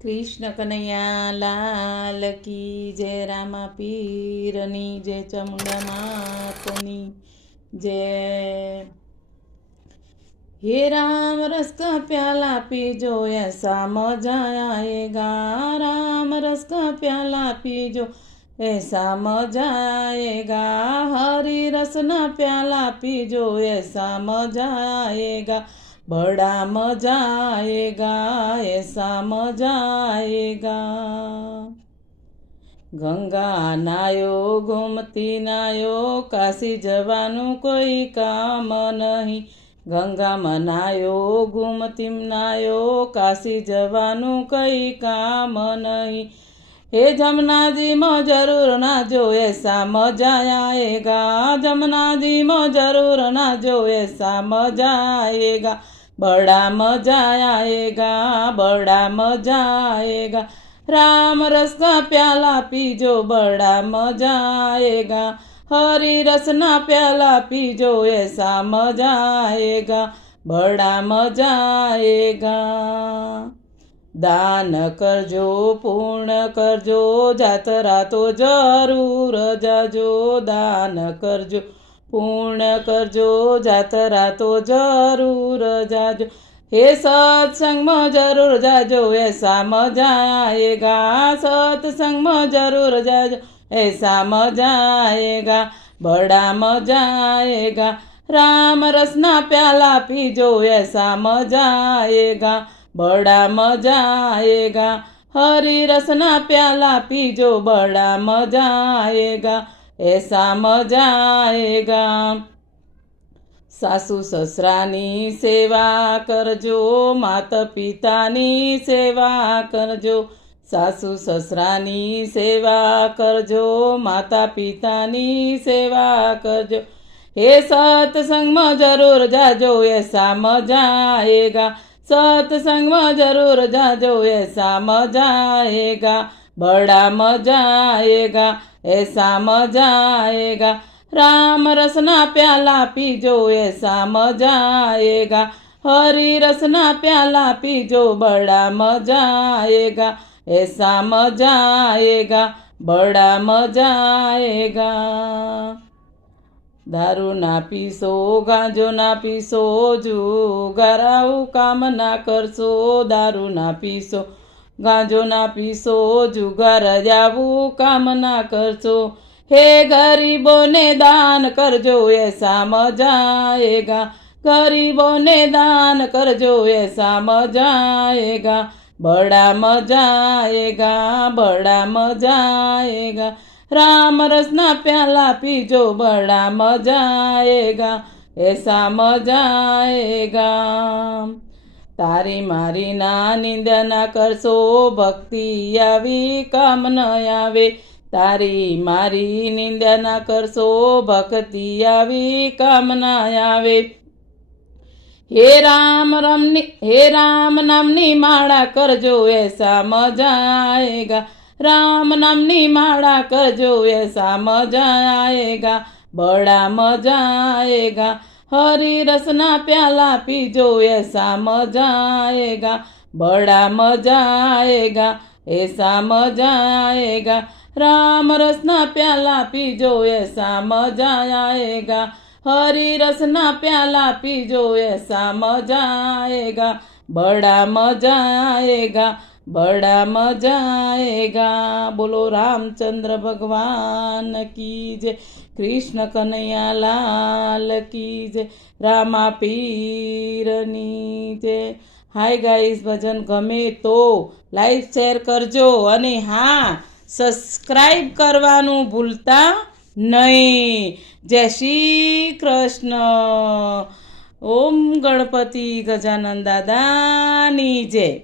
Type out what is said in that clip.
કૃષ્ણ કનૈયા, લાલ કી જય રામા પીરની જય, ચમડા માતની જય. હે રામ, રસ કા પ્યાલા પીજો, એસા મજા આએગા રામ, રસ કા પ્યાલા પીજો, એસા મજા આએગા હરી રસના પ્યાલા પીજો, એસા મજા આએગા बड़ा मजा आएगा ऐसा मजा आएगा ગંગા નાયો ગોમતી નાયો, કાશી જવાનું કોઈ કામ નહીં. ગંગામાં નાયો ગુમતી નાયો, કાશી જવાનું કંઈ કામ નહીં. હે જમનાજીમાં જરૂર ના જો એસા મજા આએગા જમનાજીમાં જરૂર ના જો એસા મજા આએગા बड़ा मजा आएगा बड़ा मजा आएगा राम रस का प्याला पीजो बड़ा मजा आएगा हरी रसना प्याला पीजो ऐसा मजा आएगा बड़ा मजा आएगा દાન કરજો પૂર્ણ કરજો જાતરા તો જરૂર જાજો દાન કરજો પૂર્ણ કરજો, જાતરા તો જરૂર જાજો. હે સત્સંગમાં જરૂર જાજો એસા મજાએગા સત્સંગમાં જરૂર જાજો એસા મજાએગા બડા મજાએગા રામ રસના પ્યાલા પીજો એસા મજાએગા બડા મજાએગા હરી રસના પ્યાલા પીજો બડા મજાએગા ऐसा मज़ा आएगा। सासू ससरानी सेवा करजो माता पिता नी सेवा करजो सासू ससरानी सेवा करजो माता पिता नी सेवा करजो हे सत्संग म ज़रूर जाजो, ऐसा मज़ा आएगा। सत्संग म ज़रूर जाजो, ऐसा मज़ा आएगा। बड़ा मजा आएगा ऐसा मजा आएगा राम रसना प्याला पीजो ऐसा मजा आएगा हरी रसना प्याला पीजो बड़ा मजा आएगा ऐसा मजा आएगा बड़ा मजा आएगा દારૂ ના પીશો ગાંજો ના પીશો જુગારાવું કામ ના કરશો દારૂ ના પીશો ગાંજો ના પીસો, જુગાર જાવું, કામ ના કરશો. હે ગરીબોને દાન કરજો એસા મજાએગા ગરીબોને દાન કરજો એસા મજાએગા બડા મજાયેગા બડા મજાયેગા રામ રસના પ્યાલા પીજો બડા મજાયેગા એસા મજાએગા તારી મારી ના નિંદના કરશો, ભક્તિ આવી, કામ ન આવે. તારી મારી નિંદના કરશો, ભક્તિ આવી, કામ ન આવે. હે રામ રમની, હે રામ નામની માળા કરજો, એસા મજાએગા રામ નામની માળા કરજો, એસા મજાએગા બડા મજાએગા हरी रसना प्याला पीजो ऐसा मजा आएगा बड़ा मजा आएगा ऐसा मजा आएगा राम रसना प्याला पीजो ऐसा मजा आएगा हरी रसना प्याला पीजो ऐसा मजा आएगा बड़ा मजा आएगा બડા મજાએગા બોલો રામચંદ્ર ભગવાન કી જય. કૃષ્ણ કનૈયા લાલ કી જય. રામા પીરની જય. હાય ગાઈઝ, ભજન ગમે તો લાઈક, શેર કરજો અને હા, સબસ્ક્રાઈબ કરવાનું ભૂલતા નહીં. જય શ્રી કૃષ્ણ. ઓમ ગણપતિ ગજાનંદ દાદાની જય.